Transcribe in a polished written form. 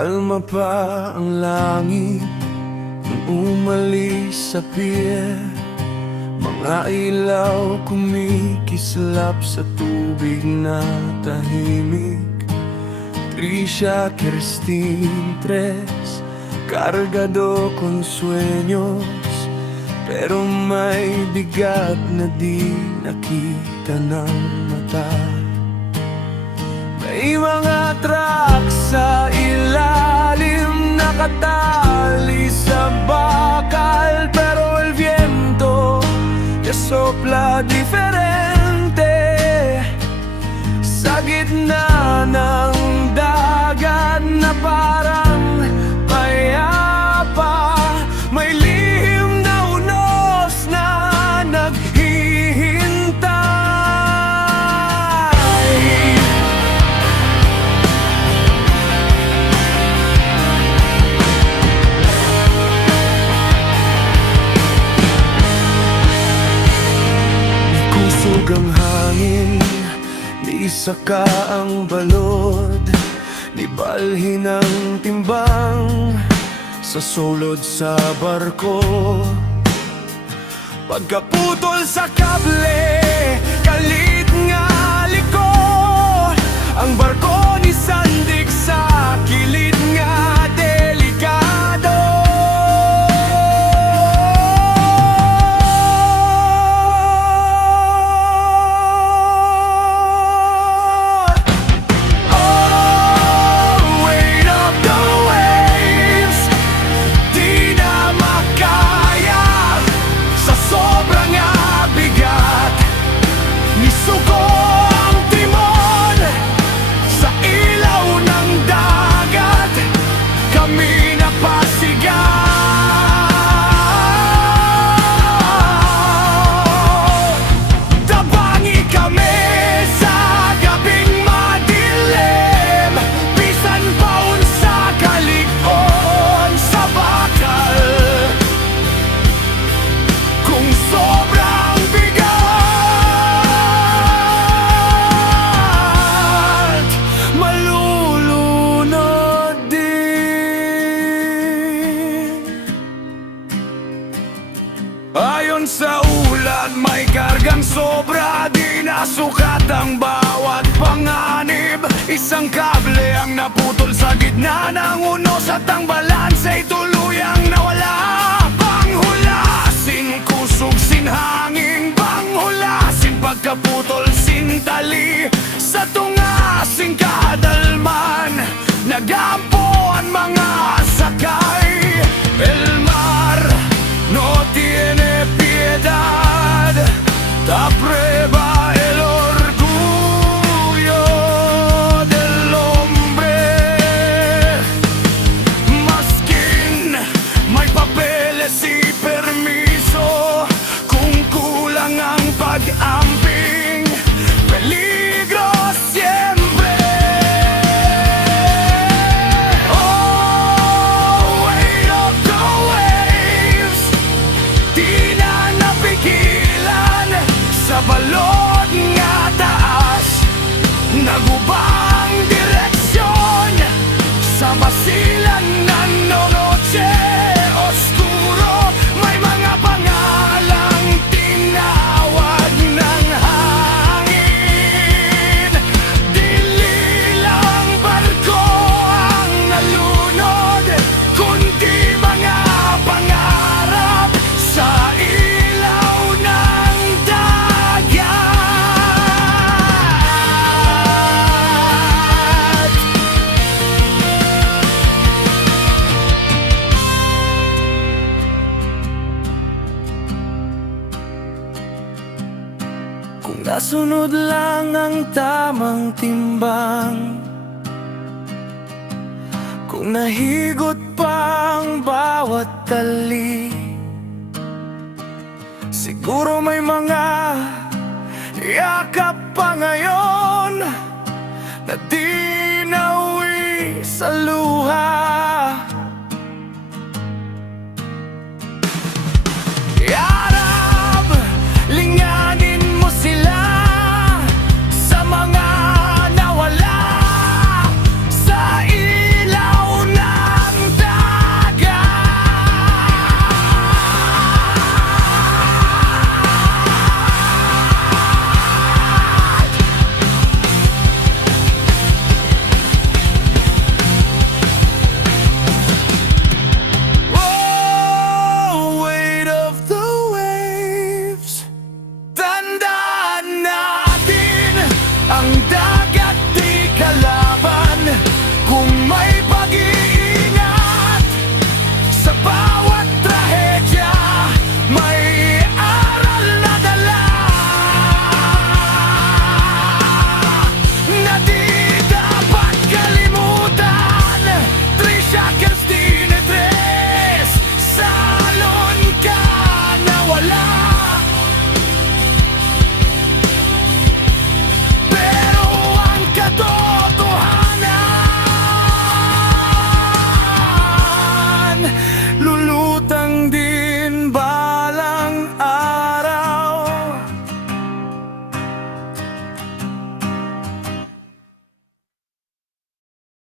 Kalma pa ang langit nung umalis sa pier. Mga ilaw kumikislap sa tubig na tahimik. Tricia, Kirstin, Tres, kargado con sueños, pero may bigat na di nakita ng mata. May mga truck sa ilalim, nakatali sa bakal, pero el viento ya sopla diferente. Sa gitna ng dagat na parang payapa, may lihim na unos na naghihintay. Kusog ang hangin, di saka ang balod, di balhin ang timbang sa sulod sa barko. Pagkaputol sa kable, kalit nga liko, ang barko ni sandik sa kilid nga delikado. Ayon sa ulat, may kargang sobra, di nasukat ang bawat panganib. Isang kable ang naputol sa gitna ng unos at ang balansa'y tuluyang nawala. Panghulasin, kusog, sinhangin, panghulasin, pagkaputol, sintali, sa tungasing kadalman, nagampo ang mga sakay. El mar no tiene piedad, aprueba el orgullo del hombre. Maskin may papeles y permiso, kung kulang ang pag-amping, peligro siempre. Sa balod nga taas, nagubang direksyon, sa masilan ng noche oscuro, may mga pangalang tinawag ng hangin. Dili lang barko ang nalunod, kundi mga pangarap sa ilaw ng kung nasunod lang ang tamang timbang, kung nahigot pa ang bawat tali, siguro may mga yakap pa ngayon.